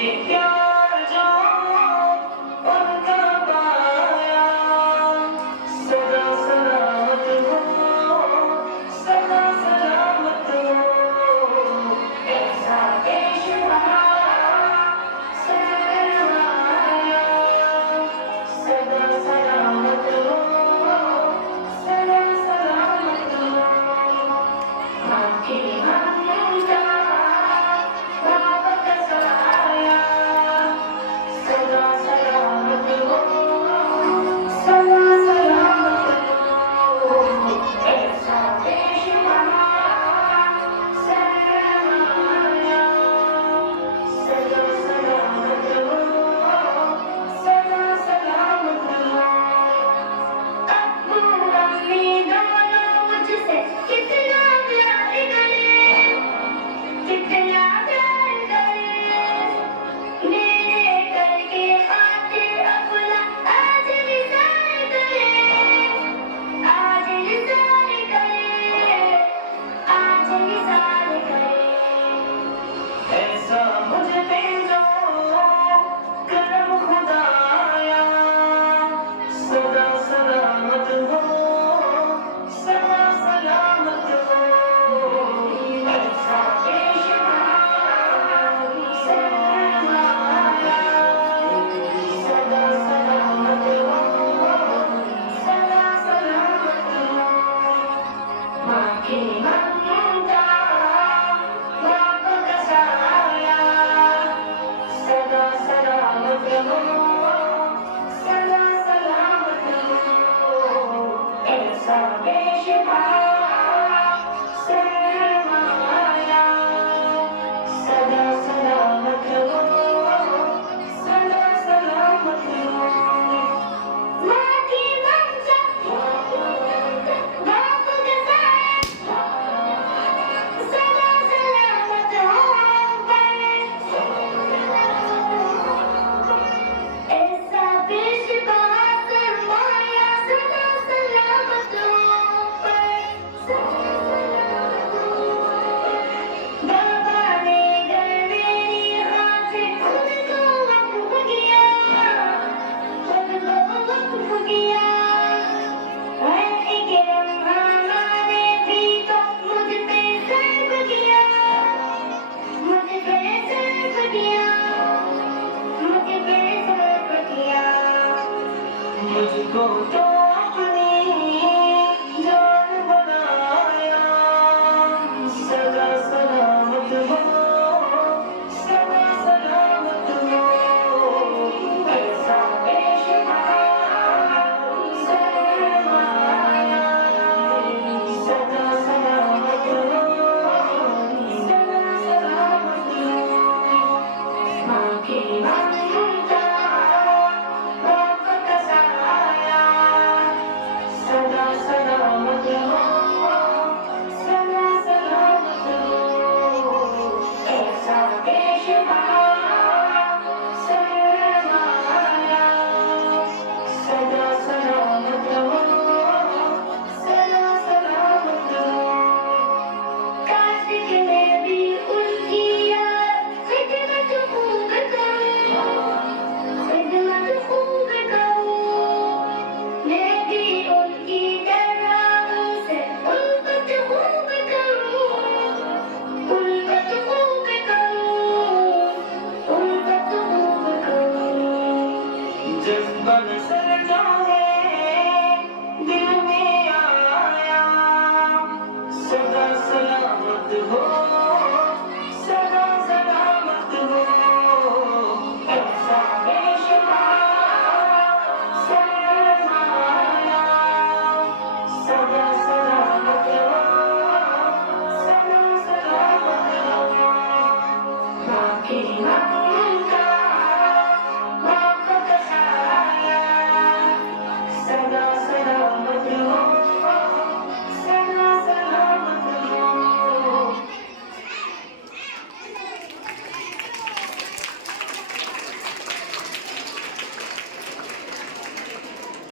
प्यार जो उनका पाया, सदा सलामत हो, सदा सलामत हो। ऐसा पेशवा सरमाया, सदा सलामत हो, सदा सलामत हो। आंखें ममता बाप का साया, सदा सलामत हो, सदा सलामत हो। ऐसा पेशवा सरमाया, सदा सलामत हो, सदा सलामत हो। अब्बू अम्मी दोनों मुझसे कितना प्यार करे, कितना प्यार करे। मेरे करके खातिर अपना आज निसार करे, आज निसार करे, आज निसार करे। ऐसा मुझ पे जो करम खुदाया, सदा सलामत हो, सदा सलामत हो। ऐसा पेशवा सरमाया, सदा सलामत हो, सदा सलामत हो। माँ की ममता बाप का साया, सदा सलामत हो, सदा सलामत हो। ऐसा पेशवा सरमाया, सदा सलामत हो, सदा सलामत हो। माँ की ममता बाप का साया, सदा सलामत हो। ऐसा पेशवा सरमाया, सदा सलामत हो। बाबा ने घर मेरी खातिर खुद को वक्फ किया, खुद को वक्फ किया। हर एक लम्हा माने भी तो मुझ पे सर्व किया, मुझ पे सर्व किया, मुझ पे सर्व किया। मुझको तो अपनी जान बनाया, सदा सलामत हो, सदा सलामत हो। ऐसा पेशवा सरमाया, सदा सलामत हो, सदा सलामत हो। माँ की